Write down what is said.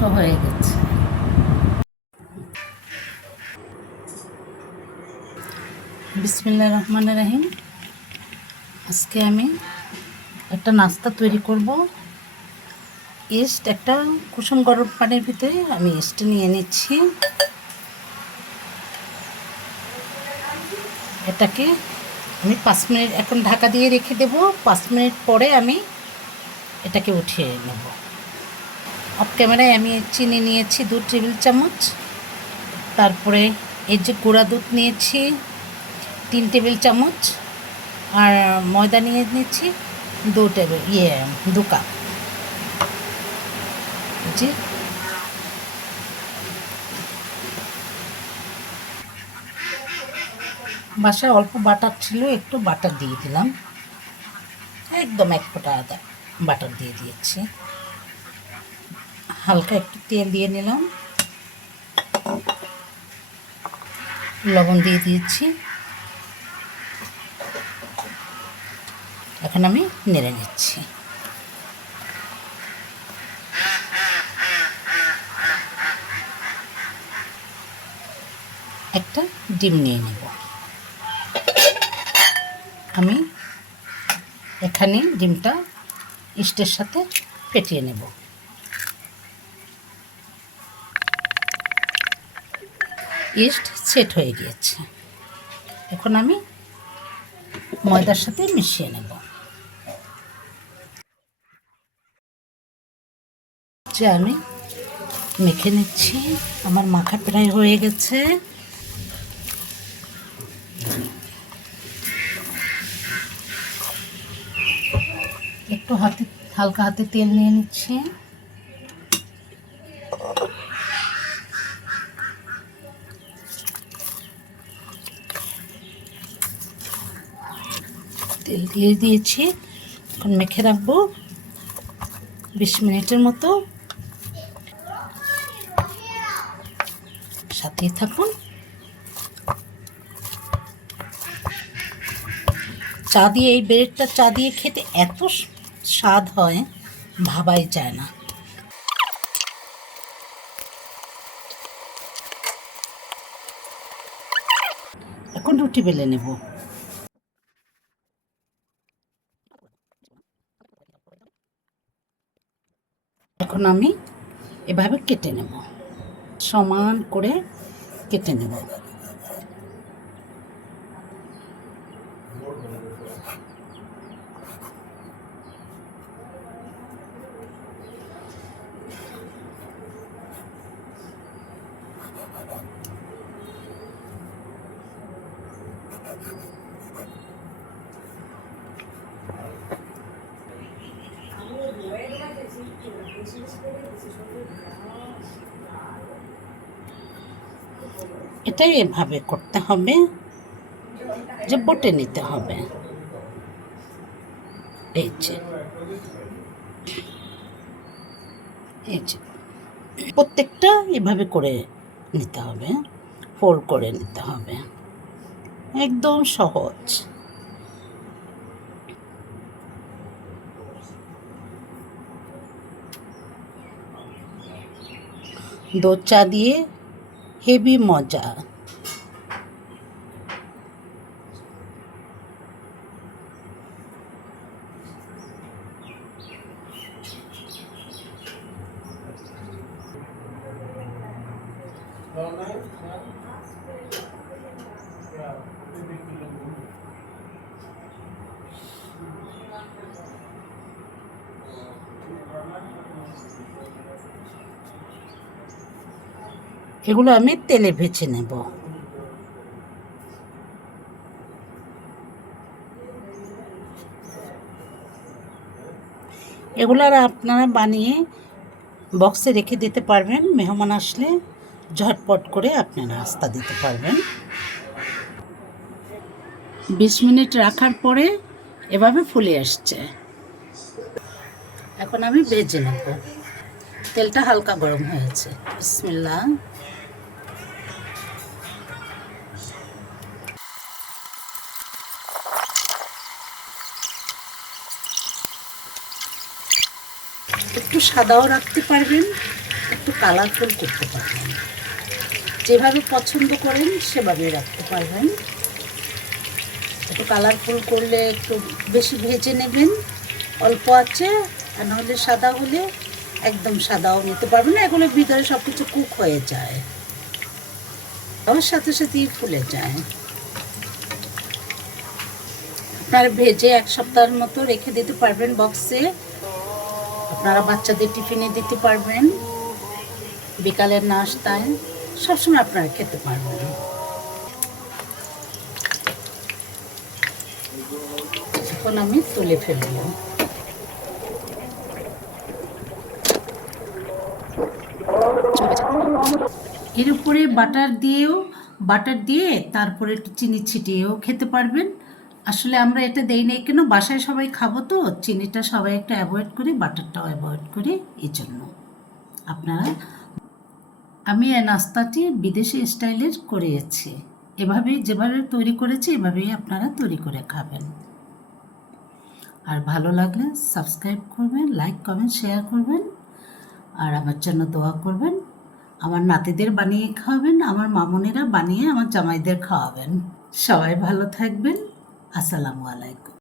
শুষ্ক হয়ে গেছে। বিসমিল্লাহির রহমানির রহিম। আজকে আমি একটা নাস্তা তৈরি করব। ইস্ট একটা কুসুম গরম পানির ভিতরে আমি ইস্ট নিয়ে নিচ্ছি। এটাকে আমি 5 মিনিট এখন ঢাকা দিয়ে রেখে দেব। 5 মিনিট পরে আমি এটাকে উঠিয়ে নেব। অফ ক্যামেরায় আমি চিনি নিয়েছি 2 টেবিল চামচ। তারপরে এই যে গুঁড়া দুধ নিয়েছি 3 টেবিল চামচ, আর ময়দা নিয়ে নিচ্ছি 2 কাপ। জি, বাসায় অল্প বাটার ছিল, একটু বাটার দিয়ে দিলাম, একদম 1 ফোঁটা আদা বাটার দিয়ে দিয়েছি। হালকা একটু তেল দিয়ে নিলাম, লবণ দিয়ে দিয়েছি। এখন আমি নেড়ে নিচ্ছি। একটা ডিম নিয়ে নেব। আমি এখানে ডিমটা ইস্টের সাথে ফেটিয়ে নেব। ইস্ট সেট হয়ে গিয়েছে। এখন আমি ময়দার সাথে মিশিয়ে নেব। যে আমি মেখে নিচ্ছি, আমার মাখা প্রায় হয়ে গেছে। একটু হালকা হাতে তেল নিয়ে নিচ্ছি। তেল দিয়ে দিয়েছি। এখন মেখে রাখবো 20 মিনিটের মতো। সাথেই থাকুন। চা দিয়ে এই ব্রেডটা চা দিয়ে খেতে এত স্বাদ হয়, ভাবাই যায় না। এখন রুটি বেলে নেব। এখন আমি এভাবে কেটে নেব, সমান করে কেটে নেব। এটাই এভাবে করতে হবে, যে বটে নিতে হবে। এই যে প্রত্যেকটা এভাবে করে নিতে হবে, ফোল্ড করে নিতে হবে। একদম সহজ। দুধ চা দিয়ে হেভি মজা। এগুলো আমি তেলে ভেজে নেব। এগুলো আপনারা বানিয়ে বক্সে রেখে দিতে পারবেন, মেহমান আসলে ঝটপট করে আপনারা নাস্তা দিতে পারবেন। 20 মিনিট রাখার পরে এভাবে ফুলে আসছে। এখন আমি ভেজে নেব। তেলটা হালকা গরম হয়েছে। বিসমিল্লাহ। একটু সাদাও রাখতে পারবেন, একটু কালারফুল করতে পারবেন। যেভাবে পছন্দ করেন সেভাবে রাখতে পারবেন। একটু কালারফুল করলে একটু বেশি ভেজে নেবেন অল্প আছে, আর নাহলে সাদা হলে একদম সাদাও নিতে পারবেন না, এগুলোর ভিতরে সব কিছু কুক হয়ে যায়, আমার সাথে সাথেই ফুলে যায়। আপনারা ভেজে 1 সপ্তাহের মতো রেখে দিতে পারবেন বক্সে। আপনারা বাচ্চাদের টিফিনে দিতে পারবেন, বিকালের নাস্তায় সবসময় আপনারা খেতে পারবেন। এখন আমি তুলে ফেলব। এর উপরে বাটার দিয়ে তারপরে একটু চিনি ছিটিয়েও খেতে পারবেন। আসলে আমরা এটা দেই না কেন, বাসায় সবাই খাবো তো চিনিটা সবাই একটা অ্যাভয়েড করি, বাটারটাও অ্যাভয়েড করি, এই জন্য। আপনারা আমি এই নাস্তাটি বিদেশি স্টাইলের করেছি, এভাবেই যেভাবে তৈরি করেছি এভাবেই আপনারা তৈরি করে খাবেন। আর ভালো লাগলে সাবস্ক্রাইব করবেন, লাইক কমেন্ট শেয়ার করবেন, আর আমার জন্য দোয়া করবেন। আমার নাতিদের বানিয়ে খাওয়াবেন, আমার মামুনিরা বানিয়ে আমার জামাইদের খাওয়াবেন। সবাই ভালো থাকবেন। আসসালামু আলাইকুম।